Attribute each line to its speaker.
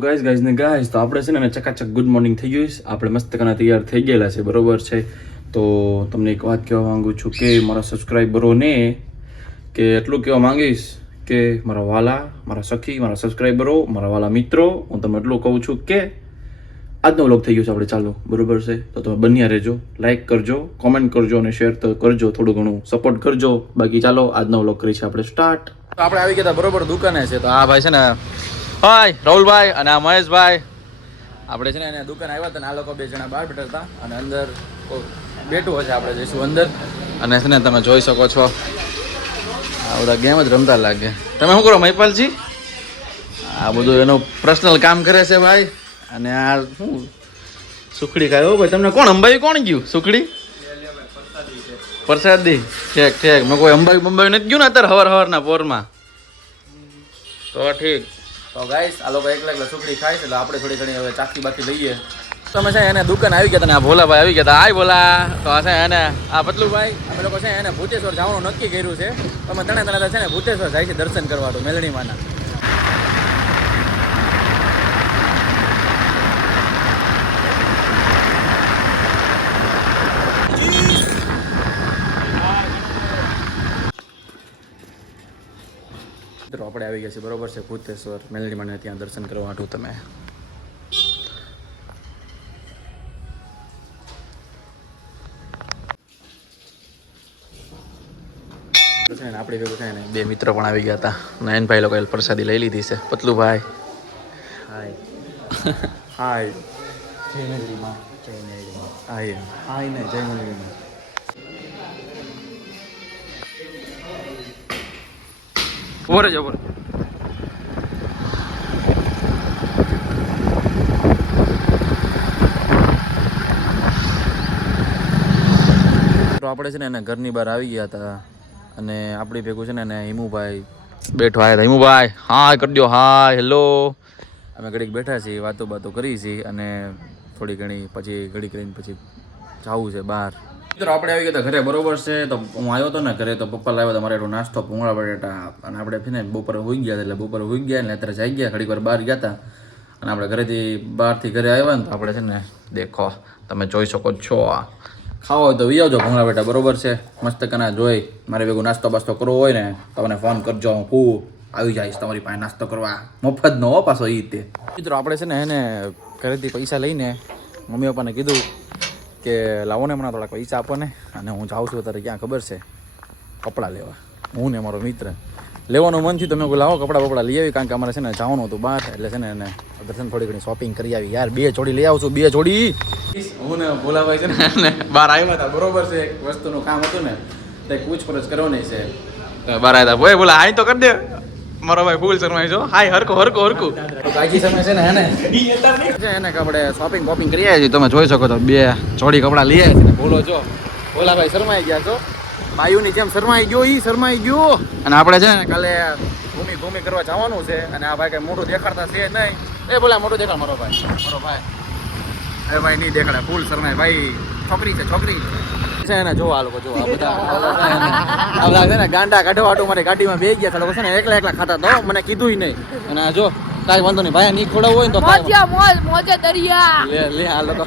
Speaker 1: Guys guys ને guys તો આપણે છે ને ચકાચક ગુડ મોર્નિંગ થઈ ગયું છે. આપણે મસ્ત કના તૈયાર થઈ ગયેલા છે, બરોબર છે? તો તમને એક વાત કહેવા માગું છું કે મારા સબસ્ક્રાઈબરોને કે એટલું કહેવા માંગીશ કે મારા વાલા, મારા સખી, મારા સબસ્ક્રાઈબરો મારા વાલા મિત્રો, હું તમને એટલું કહું છું કે આજનો વ્લોગ થઈ ગયો છે આપણે ચાલો, બરોબર છે? તો તમે બન્યા રહેજો લાઈક કરજો કોમેન્ટ કરજો અને શેર તો કરજો, થોડું ઘણું સપોર્ટ કરજો. બાકી ચાલો, આજનો વ્લોગ કરી છે આપણે સ્ટાર્ટ તો આપણે આવી ગયા બરોબર દુકાને છે, તો આ ભાઈ છે ને હાય રાહુલભાઈ અને આ મહેશભાઈ. આપણે છે ને એને દુકાન આવ્યા હતા ને આ લોકો બે જણા બહાર બેઠા હતા અને અંદર બેઠું હશે આપણે જઈશું અંદર. અને છે ને તમે જોઈ શકો છો, આ બધા ગેમ જ રમતા લાગે. તમે શું કરો, મહિપાલજી? આ બધું એનું પર્સનલ કામ કરે છે ભાઈ. અને આ શું? સુખડી ખાય. ભાઈ, તમને કોણ અંબાઈ કોણ ગયું? સુખડી? પ્રસાદી. ઠેક ઠેક. મેં કોઈ અંબાઈ બંબાઈ નથી ગયું ને અત્યારે હવાર હવારના પોરમાં? તો ઠીક. તો ગાઈસ આ લોકો એકલા એકલા સુખડી ખાય છે, એટલે આપણે થોડી ઘણી હવે ચાકી બાકી લઈએ. તમે છે એને દુકાન આવી ગયા હતા ને, આ ભોલાભાઈ આવી ગયા આય ભોલા. તો છે એને, આ પતલુભાઈ. અમે લોકો છે એને ભૂતેશ્વર જવાનું નક્કી કર્યું છે. અમે તણે તણે છે ને ભૂતેશ્વર જાય છે દર્શન કરવાનું, મેલણીમાંના. મિત્રો આપણે આવી ગયા છીએ. બરોબર છે ભૂતેશ્વર મને ત્યાં દર્શન કરવા માટે તમે. છે આપણી ભેગું થાય ને બે મિત્ર પણ આવી ગયા હતા. નયનભાઈ લોકોએ પ્રસાદી લઈ લીધી છે. પતલુભાઈ. હાય. હાય. જય હાય. હાય ને જય ઊભો રહેજો ઊભો તો આપણે છે ને એને ઘરની બહાર આવી ગયા હતા અને આપણી ભેગું છે ને એને હિમુભાઈ બેઠો આવ્યા હતા હિમુભાઈ હા કરી દો હા હેલો. અમે ઘડીક બેઠા છીએ વાતો બાતો કરી છીએ અને થોડી ઘણી પછી ઘડી કરીને પછી જવું છે બહાર. મિત્રો, આપણે આવી ગયા ઘરે, બરોબર છે? તો હું આવ્યો હતો ને ઘરે, તો પપ્પા લાવ્યો હતા, મારે એટલો નાસ્તો પૂંગળા બટેટા. અને આપણે છે ને બપોરે હોઈ ગયા એટલે બપોરે હોઈ ગયા, ને અત્યારે જઈ ગયા, ઘડીક વાર બહાર ગયા હતા. અને આપણે ઘરેથી બહારથી ઘરે આવ્યા ને, તો આપણે છે ને દેખો, તમે જોઈ શકો છો આ. ખાવા હોય તો વી આવજો, ભૂંગળા બેટા બરોબર છે? મસ્ત કના, જોઈ. મારે ભેગું નાસ્તો બાસ્તો કરવો હોય ને તો મને ફોન કરજો, હું ખૂબ આવી જઈશ તમારી પાસે નાસ્તો કરવા. મફત નો હો પાછો એ તે. મિત્રો, આપણે છે ને એને ઘરેથી પૈસા લઈને મમ્મી પપ્પાને કીધું કે લાવો ને મને થોડાક પૈસા આપો ને. અને હું જાઉં છું અત્યારે ક્યાં ખબર છે? કપડાં લેવા. હું ને મારો મિત્ર. લેવાનું મન થયું તમે લાવો કપડાં બપડા લઈ આવી. કારણ કે અમારે છે ને જવાનું હતું બહાર, એટલે છે ને એને દર્શન થોડી ઘણી શોપિંગ કરી આવી. યાર, બે જોડી લઈ આવું છું બે જોડી. હું ને ભોલાભાઈ છે ને બહાર આવ્યા હતા. બરોબર છે, એક વસ્તુનું કામ હતું ને, તે પૂછપરછ કરવાની છે. બહાર આવ્યા હતા બોલા હાઈ તો કરી દે. મારો ભાઈ ફૂલ શર્માઈ જો હાય હરકો હરકો હરકો કાકી સમય છે ને એને? એને કપડે શોપિંગ બોપિંગ કરી આવ્યા છીએ. તમે જોઈ શકો છો બે જોડી કપડા લઈ આવ્યા છે. બોલો જો. બોલા ભાઈ શરમાઈ ગયા છો. બાયુની કેમ શરમાઈ ગયો? ઈ શરમાઈ ગયો. અને આપણે છે ને કાલે ભૂમિ ભૂમિ કરવા જવાનું છે. અને આ ભાઈ કઈ મોટું દેખાડતા છે નહીં. એ બોલા મોટું દેખાડ મારો ભાઈ. મારો ભાઈ. અરે ભાઈ નહીં દેખાડે. ફૂલ શરમાય. ભાઈ છોકરી છે છોકરી. છે એને જો આ લોકો જો આ બધા. આ છે ને ગાંડા કાઢવા હાટુ મારી ગાડીમાં બેસી ગયા છે. લોકો છે ને એકલા એકલા ખાતા તો મને કીધું નહીં. અને જો કાંઈ વાંધો નહીં. ભાઈ નહીં ખોડાવું હોય ને તો
Speaker 2: મોજે દરિયા.
Speaker 1: લે લે આ લોકો.